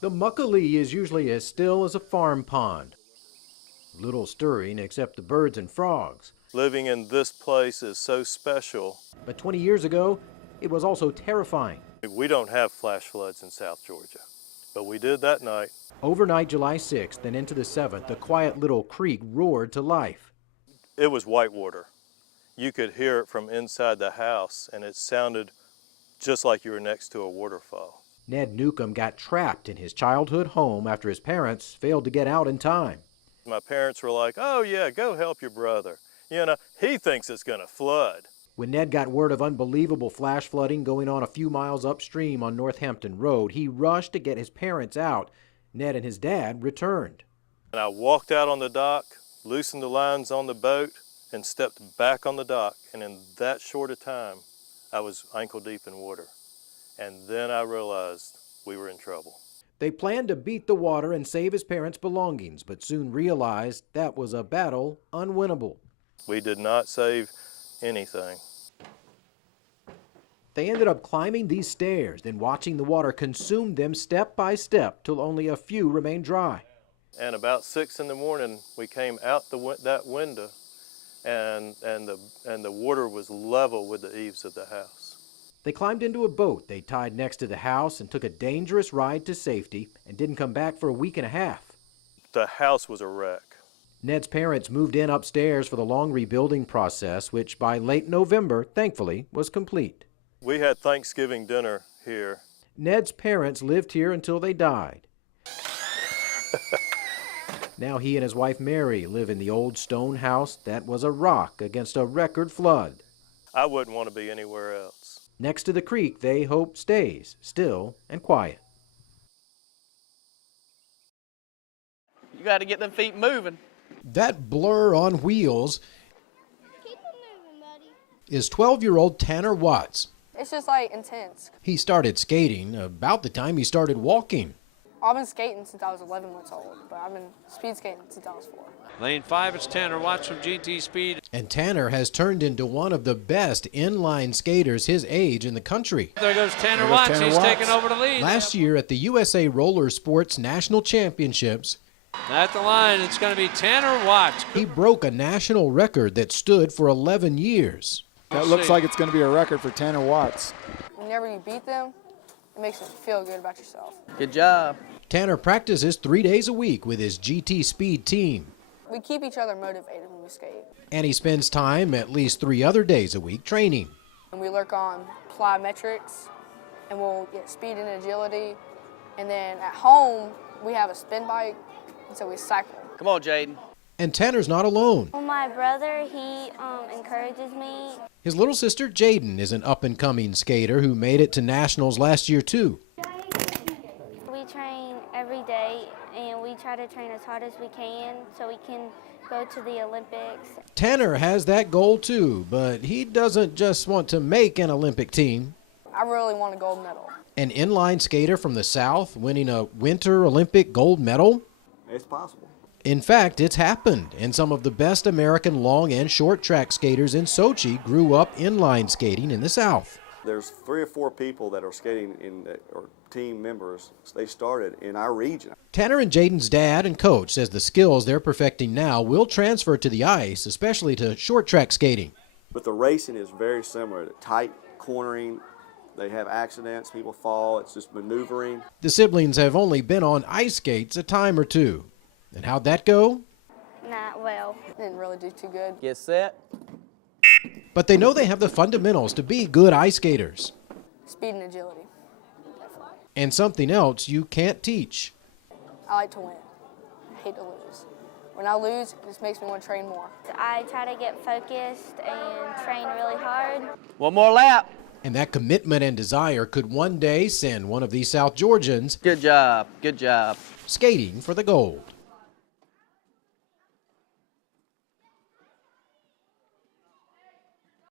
The Muckalee is usually as still as a farm pond. Little stirring except the birds and frogs. Living in this place is so special. But 20 years ago, it was also terrifying. We don't have flash floods in South Georgia, but we did that night. Overnight, July 6th and into the 7th, the quiet little creek roared to life. It was whitewater. You could hear it from inside the house, and it sounded just like you were next to a waterfall. Ned Newcomb got trapped in his childhood home after his parents failed to get out in time. My parents were like, "Oh yeah, go help your brother. You know, he thinks it's gonna flood." When Ned got word of unbelievable flash flooding going on a few miles upstream on Northampton Road, he rushed to get his parents out. Ned and his dad returned. And I walked out on the dock, loosened the lines on the boat, and stepped back on the dock. And in that short a time, I was ankle deep in water. And then I realized we were in trouble. They planned to beat the water and save his parents' belongings, but soon realized that was a battle unwinnable. We did not save anything. They ended up climbing these stairs, then watching the water consume them step by step till only a few remained dry. And about 6 in the morning, we came out that window, and the water was level with the eaves of the house. They climbed into a boat they tied next to the house and took a dangerous ride to safety and didn't come back for a week and a half. The house was a wreck. Ned's parents moved in upstairs for the long rebuilding process, which by late November, thankfully, was complete. We had Thanksgiving dinner here. Ned's parents lived here until they died. Now he and his wife Mary live in the old stone house that was a rock against a record flood. I wouldn't want to be anywhere else. Next to the creek they hope stays still and quiet. You got to get them feet moving. That blur on wheels is 12-year-old Tanner Watts. It's just like intense. He started skating about the time he started walking. I've been skating since I was 11 months old, but I've been speed skating since I was 4. Lane 5, it's Tanner Watts from GT Speed. And Tanner has turned into one of the best inline skaters his age in the country. There goes Tanner Watts. He's taking over the lead. Last year at the USA Roller Sports National Championships, at the line, it's going to be Tanner Watts. He broke a national record that stood for 11 years. That looks like it's going to be a record for Tanner Watts. Whenever you beat them, it makes you feel good about yourself. Good job. Tanner practices 3 days a week with his GT Speed team. We keep each other motivated when we skate. And he spends time at least 3 other days a week training. And we work on plyometrics, and we'll get speed and agility. And then at home, we have a spin bike, and so we cycle. Come on, Jaden. And Tanner's not alone. Well, my brother, he encourages me. His little sister Jaden is an up-and-coming skater who made it to nationals last year too. We train every day, and we try to train as hard as we can so we can go to the Olympics. Tanner has that goal too, but he doesn't just want to make an Olympic team. I really want a gold medal. An inline skater from the South winning a Winter Olympic gold medal? It's possible. In fact, it's happened, and some of the best American long and short track skaters in Sochi grew up inline skating in the South. There's 3 or 4 people that are skating or team members. They started in our region. Tanner and Jaden's dad and coach says the skills they're perfecting now will transfer to the ice, especially to short track skating. But the racing is very similar. The tight cornering, they have accidents, people fall, it's just maneuvering. The siblings have only been on ice skates a time or two. And how'd that go? Not well. Didn't really do too good. Get set. But they know they have the fundamentals to be good ice skaters. Speed and agility, definitely. And something else you can't teach. I like to win. I hate to lose. When I lose, it just makes me want to train more. I try to get focused and train really hard. One more lap. And that commitment and desire could one day send one of these South Georgians Good job. Good job. skating for the gold.